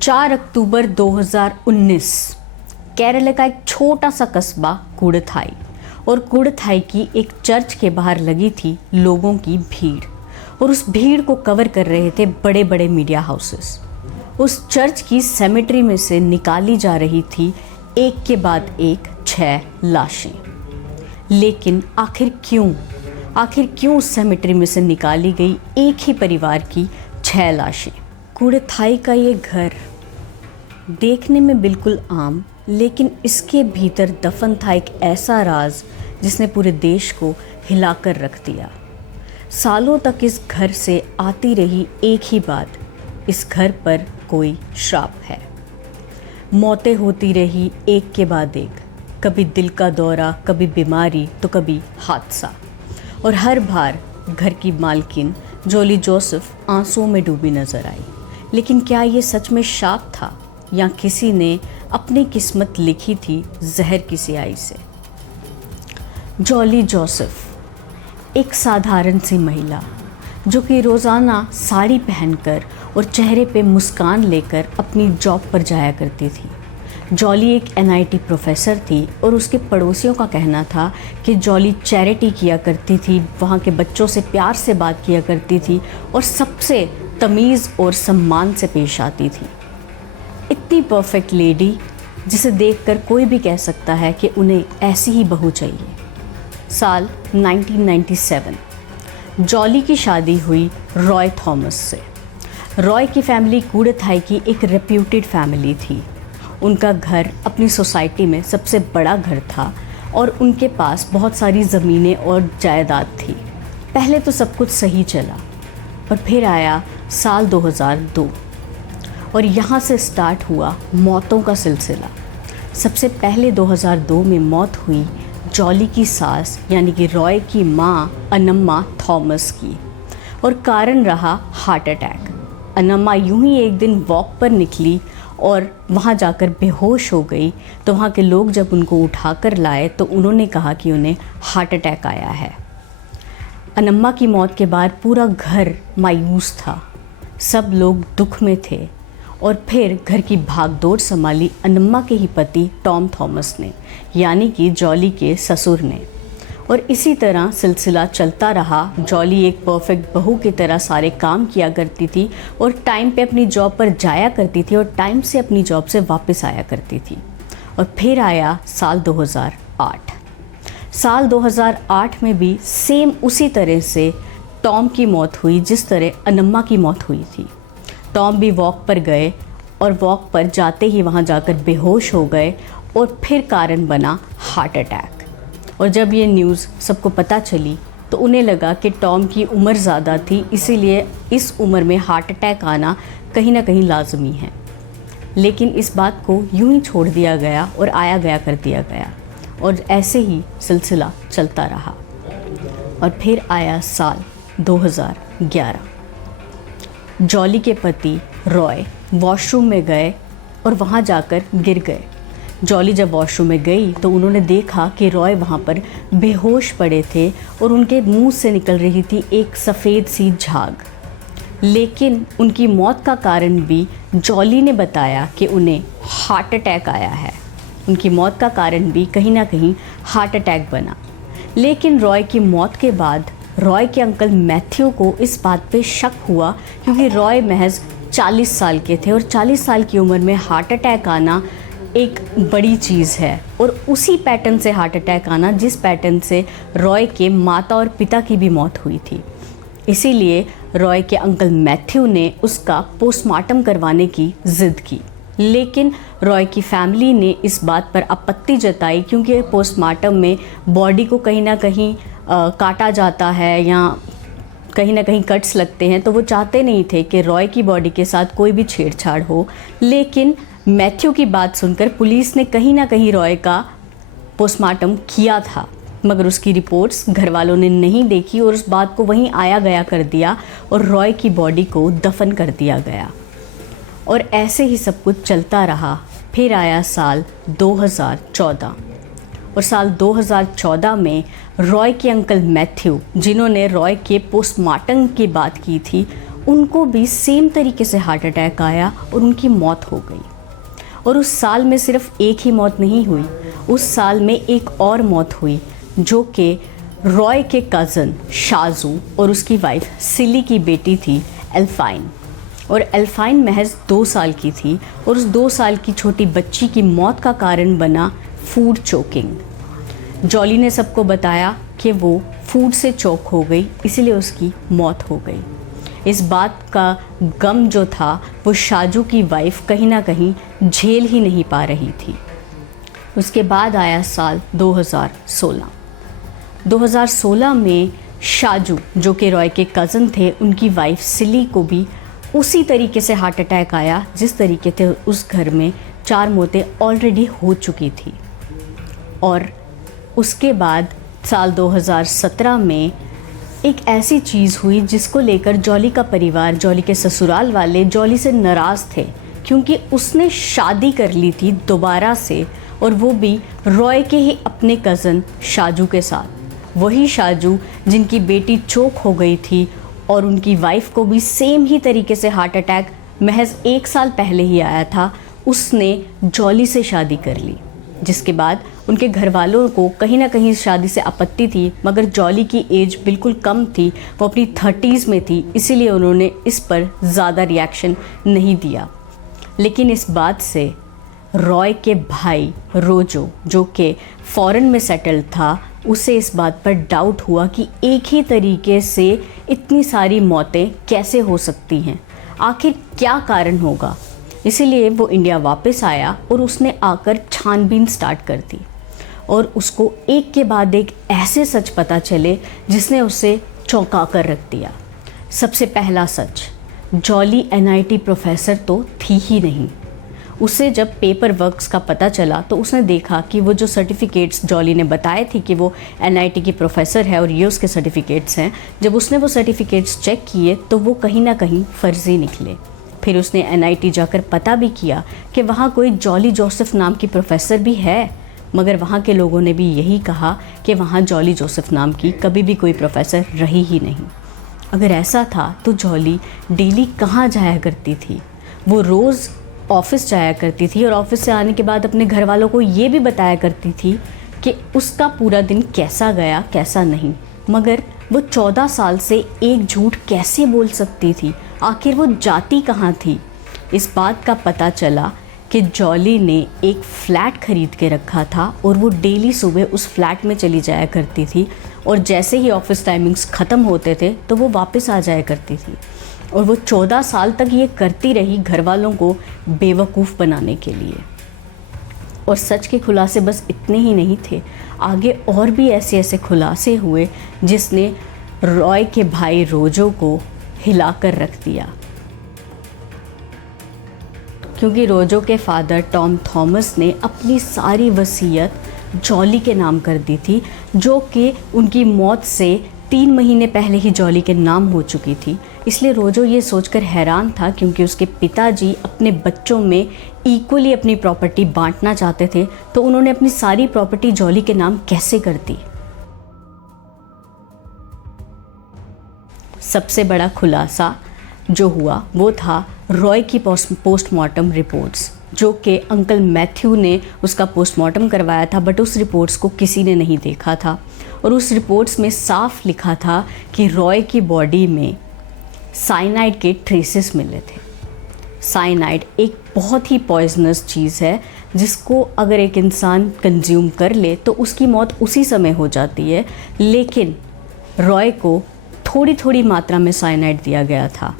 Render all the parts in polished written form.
4 अक्टूबर 2019 केरल का एक छोटा सा कस्बा कूड़थाई और कूड़थाई की एक चर्च के बाहर लगी थी लोगों की भीड़ और उस भीड़ को कवर कर रहे थे बड़े बड़े मीडिया हाउसेस। उस चर्च की सेमेट्री में से निकाली जा रही थी एक के बाद एक 6 लाशें। लेकिन आखिर क्यों उस सेमेट्री में से निकाली गई एक ही परिवार की 6 लाशें? कूड़थाई का ये घर देखने में बिल्कुल आम, लेकिन इसके भीतर दफन था एक ऐसा राज जिसने पूरे देश को हिलाकर रख दिया। सालों तक इस घर से आती रही एक ही बात, इस घर पर कोई श्राप है। मौतें होती रही एक के बाद एक, कभी दिल का दौरा, कभी बीमारी तो कभी हादसा। और हर बार घर की मालकिन जॉली जोसेफ आंसुओं में डूबी नजर आई। लेकिन क्या ये सच में श्राप था या किसी ने अपनी किस्मत लिखी थी जहर की स्याही से? जॉली जोसेफ एक साधारण सी महिला जो कि रोज़ाना साड़ी पहनकर और चेहरे पे मुस्कान लेकर अपनी जॉब पर जाया करती थी। जॉली एक NIT प्रोफेसर थी और उसके पड़ोसियों का कहना था कि जॉली चैरिटी किया करती थी, वहाँ के बच्चों से प्यार से बात किया करती थी और सबसे तमीज़ और सम्मान से पेश आती थी। इतनी परफेक्ट लेडी जिसे देखकर कोई भी कह सकता है कि उन्हें ऐसी ही बहू चाहिए। साल 1997 जॉली की शादी हुई रॉय थॉमस से। रॉय की फैमिली कूड़थाई की एक रेप्यूटेड फैमिली थी। उनका घर अपनी सोसाइटी में सबसे बड़ा घर था और उनके पास बहुत सारी ज़मीनें और जायदाद थी। पहले तो सब कुछ सही चला, पर फिर आया साल 2002 और यहाँ से स्टार्ट हुआ मौतों का सिलसिला। सबसे पहले 2002 में मौत हुई जॉली की सास यानी कि रॉय की माँ अनम्मा थॉमस की, और कारण रहा हार्ट अटैक। अनम्मा यूं ही एक दिन वॉक पर निकली और वहाँ जाकर बेहोश हो गई, तो वहाँ के लोग जब उनको उठाकर लाए तो उन्होंने कहा कि उन्हें हार्ट अटैक आया है। अनम्मा की मौत के बाद पूरा घर मायूस था, सब लोग दुख में थे। और फिर घर की भागदौड़ संभाली अनम्मा के ही पति टॉम थॉमस ने, यानी कि जॉली के ससुर ने। और इसी तरह सिलसिला चलता रहा। जॉली एक परफेक्ट बहू की तरह सारे काम किया करती थी और टाइम पे अपनी जॉब पर जाया करती थी और टाइम से अपनी जॉब से वापस आया करती थी। और फिर आया साल 2008। साल 2008 में भी सेम उसी तरह से टॉम की मौत हुई जिस तरह अनम्मा की मौत हुई थी। टॉम भी वॉक पर गए और वॉक पर जाते ही वहाँ जाकर बेहोश हो गए और फिर कारण बना हार्ट अटैक। और जब ये न्यूज़ सबको पता चली तो उन्हें लगा कि टॉम की उम्र ज़्यादा थी, इसीलिए इस उम्र में हार्ट अटैक आना कहीं ना कहीं लाजमी है। लेकिन इस बात को यूं ही छोड़ दिया गया और आया गया कर दिया गया और ऐसे ही सिलसिला चलता रहा। और फिर आया साल 2011। जॉली के पति रॉय वॉशरूम में गए और वहाँ जाकर गिर गए। जॉली जब वॉशरूम में गई तो उन्होंने देखा कि रॉय वहाँ पर बेहोश पड़े थे और उनके मुंह से निकल रही थी एक सफ़ेद सी झाग। लेकिन उनकी मौत का कारण भी जॉली ने बताया कि उन्हें हार्ट अटैक आया है। उनकी मौत का कारण भी कहीं ना कहीं हार्ट अटैक बना। लेकिन रॉय की मौत के बाद रॉय के अंकल मैथ्यू को इस बात पे शक हुआ, क्योंकि रॉय महज 40 साल के थे और 40 साल की उम्र में हार्ट अटैक आना एक बड़ी चीज़ है। और उसी पैटर्न से हार्ट अटैक आना जिस पैटर्न से रॉय के माता और पिता की भी मौत हुई थी। इसीलिए रॉय के अंकल मैथ्यू ने उसका पोस्टमार्टम करवाने की ज़िद की। लेकिन रॉय की फैमिली ने इस बात पर आपत्ति जताई, क्योंकि पोस्टमार्टम में बॉडी को कहीं ना कहीं काटा जाता है या कहीं ना कहीं कट्स लगते हैं, तो वो चाहते नहीं थे कि रॉय की बॉडी के साथ कोई भी छेड़छाड़ हो। लेकिन मैथ्यू की बात सुनकर पुलिस ने कहीं ना कहीं रॉय का पोस्टमार्टम किया था, मगर उसकी रिपोर्ट्स घर वालों ने नहीं देखी और उस बात को वहीं आया गया कर दिया और रॉय की बॉडी को दफन कर दिया गया। और ऐसे ही सब कुछ चलता रहा। फिर आया साल 2014 और साल 2014 में रॉय के अंकल मैथ्यू, जिन्होंने रॉय के पोस्टमार्टम की बात की थी, उनको भी सेम तरीके से हार्ट अटैक आया और उनकी मौत हो गई। और उस साल में सिर्फ एक ही मौत नहीं हुई, उस साल में एक और मौत हुई जो कि रॉय के कज़न शाजू और उसकी वाइफ सिली की बेटी थी एल्फाइन। और एल्फाइन महज 2 साल की थी और उस 2 साल की छोटी बच्ची की मौत का कारण बना फूड चोकिंग। जॉली ने सबको बताया कि वो फूड से चोक हो गई, इसलिए उसकी मौत हो गई। इस बात का गम जो था वो शाजू की वाइफ कहीं ना कहीं झेल ही नहीं पा रही थी। उसके बाद आया साल 2016। 2016 में शाजू जो कि रॉय के कज़न थे, उनकी वाइफ सिली को भी उसी तरीके से हार्ट अटैक आया जिस तरीके से उस घर में 4 मौतें ऑलरेडी हो चुकी थी। और उसके बाद साल 2017 में एक ऐसी चीज़ हुई जिसको लेकर जॉली का परिवार, जॉली के ससुराल वाले जॉली से नाराज़ थे, क्योंकि उसने शादी कर ली थी दोबारा से, और वो भी रॉय के ही अपने कज़न शाजू के साथ। वही शाजू जिनकी बेटी चोक हो गई थी और उनकी वाइफ को भी सेम ही तरीके से हार्ट अटैक महज 1 साल पहले ही आया था, उसने जॉली से शादी कर ली। जिसके बाद उनके घर वालों को कहीं ना कहीं शादी से आपत्ति थी, मगर जॉली की एज बिल्कुल कम थी, वो अपनी 30s में थी, इसीलिए उन्होंने इस पर ज़्यादा रिएक्शन नहीं दिया। लेकिन इस बात से रॉय के भाई रोजो जो कि फ़ॉरेन में सेटल्ड था, उसे इस बात पर डाउट हुआ कि एक ही तरीके से इतनी सारी मौतें कैसे हो सकती हैं, आखिर क्या कारण होगा। इसीलिए वो इंडिया वापस आया और उसने आकर छानबीन स्टार्ट कर दी और उसको एक के बाद एक ऐसे सच पता चले जिसने उसे चौंका कर रख दिया। सबसे पहला सच, जॉली NIT प्रोफेसर तो थी ही नहीं। उसे जब पेपर वर्क्स का पता चला तो उसने देखा कि वो जो सर्टिफिकेट्स जॉली ने बताए थे कि वो NIT की प्रोफेसर है और ये उसके सर्टिफिकेट्स हैं, जब उसने वो सर्टिफिकेट्स चेक किए तो वो कहीं ना कहीं फर्जी निकले। फिर उसने NIT जाकर पता भी किया कि वहाँ कोई जॉली जोसेफ नाम की प्रोफेसर भी है, मगर वहाँ के लोगों ने भी यही कहा कि वहाँ जॉली जोसेफ नाम की कभी भी कोई प्रोफेसर रही ही नहीं। अगर ऐसा था तो जॉली डेली कहाँ जाया करती थी? वो रोज़ ऑफ़िस जाया करती थी और ऑफ़िस से आने के बाद अपने घर वालों को ये भी बताया करती थी कि उसका पूरा दिन कैसा गया कैसा नहीं। मगर वो 14 साल से एक झूठ कैसे बोल सकती थी? आखिर वो जाती कहाँ थी? इस बात का पता चला कि जॉली ने एक फ़्लैट ख़रीद के रखा था और वो डेली सुबह उस फ्लैट में चली जाया करती थी, और जैसे ही ऑफ़िस टाइमिंग्स ख़त्म होते थे तो वो वापस आ जाया करती थी। और वो 14 साल तक ये करती रही घर वालों को बेवकूफ़ बनाने के लिए। और सच के खुलासे बस इतने ही नहीं थे, आगे और भी ऐसे ऐसे खुलासे हुए जिसने रॉय के भाई रोजो को हिलाकर रख दिया। क्योंकि रोजो के फादर टॉम थॉमस ने अपनी सारी वसीयत जॉली के नाम कर दी थी, जो कि उनकी मौत से 3 महीने पहले ही जॉली के नाम हो चुकी थी। इसलिए रोजो ये सोचकर हैरान था, क्योंकि उसके पिताजी अपने बच्चों में इक्वली अपनी प्रॉपर्टी बांटना चाहते थे, तो उन्होंने अपनी सारी प्रॉपर्टी जॉली के नाम कैसे कर दी। सबसे बड़ा खुलासा जो हुआ वो था रॉय की पोस्टमार्टम रिपोर्ट्स, जो कि अंकल मैथ्यू ने उसका पोस्टमार्टम करवाया था, बट उस रिपोर्ट्स को किसी ने नहीं देखा था। और उस रिपोर्ट्स में साफ लिखा था कि रॉय की बॉडी में साइनाइड के ट्रेसेस मिले थे। साइनाइड एक बहुत ही पॉइजनस चीज़ है, जिसको अगर एक इंसान कंज्यूम कर ले तो उसकी मौत उसी समय हो जाती है, लेकिन रॉय को थोड़ी थोड़ी मात्रा में साइनाइड दिया गया था,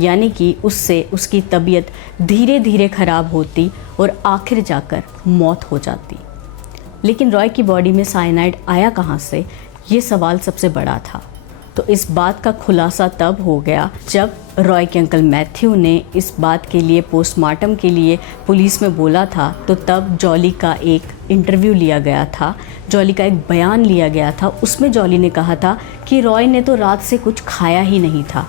यानी कि उससे उसकी तबीयत धीरे धीरे ख़राब होती और आखिर जाकर मौत हो जाती। लेकिन रॉय की बॉडी में साइनाइड आया कहाँ से, ये सवाल सबसे बड़ा था। तो इस बात का खुलासा तब हो गया जब रॉय के अंकल मैथ्यू ने इस बात के लिए पोस्टमार्टम के लिए पुलिस में बोला था, तो तब जॉली का एक इंटरव्यू लिया गया था, जॉली का एक बयान लिया गया था। उसमें जॉली ने कहा था कि रॉय ने तो रात से कुछ खाया ही नहीं था,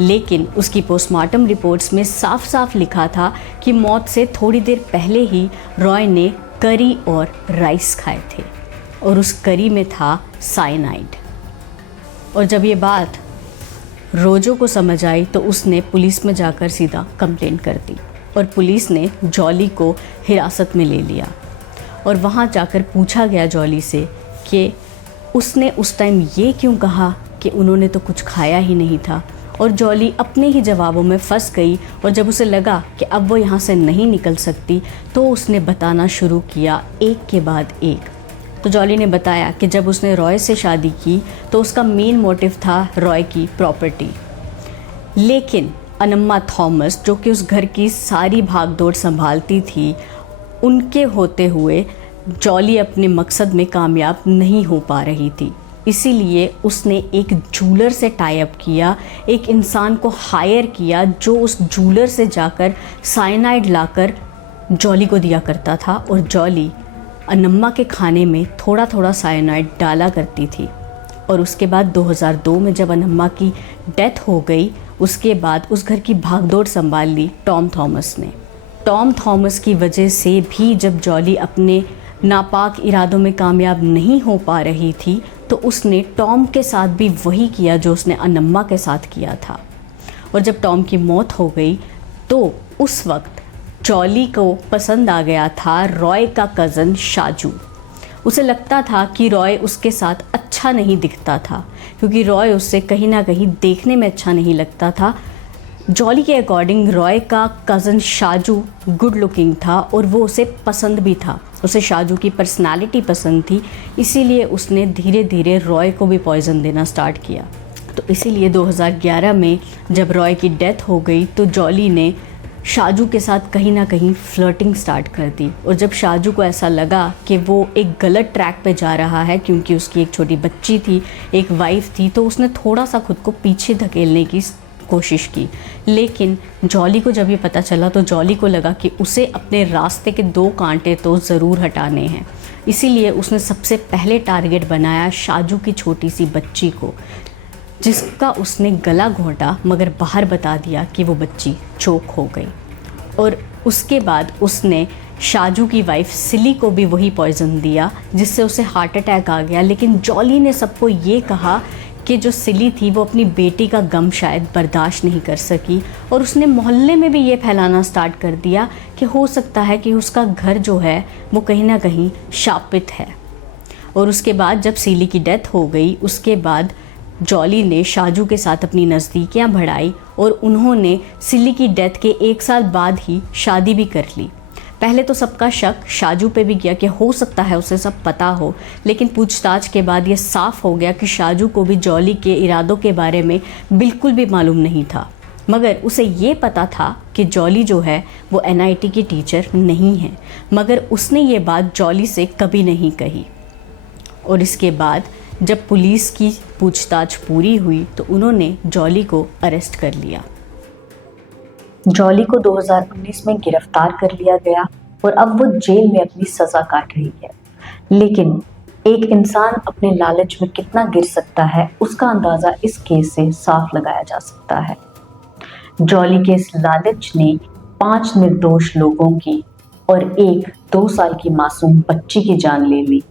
लेकिन उसकी पोस्टमार्टम रिपोर्ट्स में साफ साफ लिखा था कि मौत से थोड़ी देर पहले ही रॉय ने करी और राइस खाए थे, और उस करी में था साइनाइड। और जब ये बात रोजो को समझ आई तो उसने पुलिस में जाकर सीधा कंप्लेंट कर दी और पुलिस ने जॉली को हिरासत में ले लिया। और वहाँ जाकर पूछा गया जॉली से कि उसने उस टाइम ये क्यों कहा कि उन्होंने तो कुछ खाया ही नहीं था। और जॉली अपने ही जवाबों में फंस गई और जब उसे लगा कि अब वो यहाँ से नहीं निकल सकती तो उसने बताना शुरू किया एक के बाद एक। तो जॉली ने बताया कि जब उसने रॉय से शादी की तो उसका मेन मोटिव था रॉय की प्रॉपर्टी, लेकिन अनम्मा थॉमस जो कि उस घर की सारी भागदौड़ संभालती थी, उनके होते हुए जॉली अपने मकसद में कामयाब नहीं हो पा रही थी। इसीलिए उसने एक जूलर से टाई अप किया, एक इंसान को हायर किया जो उस जूलर से जाकर साइनाइड लाकर जॉली को दिया करता था और जॉली अनम्मा के खाने में थोड़ा थोड़ा साइनाइड डाला करती थी। और उसके बाद 2002 में जब अनम्मा की डेथ हो गई, उसके बाद उस घर की भागदौड़ संभाल ली टॉम थॉमस ने। टॉम थॉमस की वजह से भी जब जॉली अपने नापाक इरादों में कामयाब नहीं हो पा रही थी तो उसने टॉम के साथ भी वही किया जो उसने अनम्मा के साथ किया था। और जब टॉम की मौत हो गई तो उस वक्त जॉली को पसंद आ गया था रॉय का कज़न शाजू। उसे लगता था कि रॉय उसके साथ अच्छा नहीं दिखता था क्योंकि रॉय उससे कहीं ना कहीं देखने में अच्छा नहीं लगता था। जॉली के अकॉर्डिंग रॉय का कज़न शाजू गुड लुकिंग था और वो उसे पसंद भी था, उसे शाजू की पर्सनालिटी पसंद थी, इसीलिए उसने धीरे धीरे रॉय को भी पॉइज़न देना स्टार्ट किया। तो इसीलिए 2011 में जब रॉय की डेथ हो गई तो जॉली ने शाजू के साथ कहीं ना कहीं फ्लर्टिंग स्टार्ट कर दी। और जब शाजू को ऐसा लगा कि वो एक गलत ट्रैक पे जा रहा है क्योंकि उसकी एक छोटी बच्ची थी, एक वाइफ थी, तो उसने थोड़ा सा खुद को पीछे धकेलने की कोशिश की। लेकिन जॉली को जब ये पता चला तो जॉली को लगा कि उसे अपने रास्ते के 2 कांटे तो ज़रूर हटाने हैं। इसीलिए उसने सबसे पहले टारगेट बनाया शाजू की छोटी सी बच्ची को, जिसका उसने गला घोंटा मगर बाहर बता दिया कि वो बच्ची चोक हो गई। और उसके बाद उसने शाजू की वाइफ सिली को भी वही पॉइज़न दिया जिससे उसे हार्ट अटैक आ गया। लेकिन जॉली ने सबको ये कहा कि जो सिली थी वो अपनी बेटी का गम शायद बर्दाश्त नहीं कर सकी और उसने मोहल्ले में भी ये फैलाना स्टार्ट कर दिया कि हो सकता है कि उसका घर जो है वो कहीं ना कहीं शापित है। और उसके बाद जब सिली की डेथ हो गई उसके बाद जॉली ने शाजू के साथ अपनी नज़दीकियां बढ़ाई और उन्होंने सिली की डेथ के 1 साल बाद ही शादी भी कर ली। पहले तो सबका शक शाजू पे भी गया कि हो सकता है उसे सब पता हो, लेकिन पूछताछ के बाद ये साफ हो गया कि शाजू को भी जॉली के इरादों के बारे में बिल्कुल भी मालूम नहीं था। मगर उसे ये पता था कि जॉली जो है वो NIT की टीचर नहीं है, मगर उसने ये बात जॉली से कभी नहीं कही। और इसके बाद जब पुलिस की पूछताछ पूरी हुई तो उन्होंने जॉली को अरेस्ट कर लिया। जॉली को 2019 में गिरफ्तार कर लिया गया और अब वो जेल में अपनी सज़ा काट रही है। लेकिन एक इंसान अपने लालच में कितना गिर सकता है उसका अंदाज़ा इस केस से साफ लगाया जा सकता है। जॉली के इस लालच ने 5 निर्दोष लोगों की और एक 2 साल की मासूम बच्ची की जान ले ली।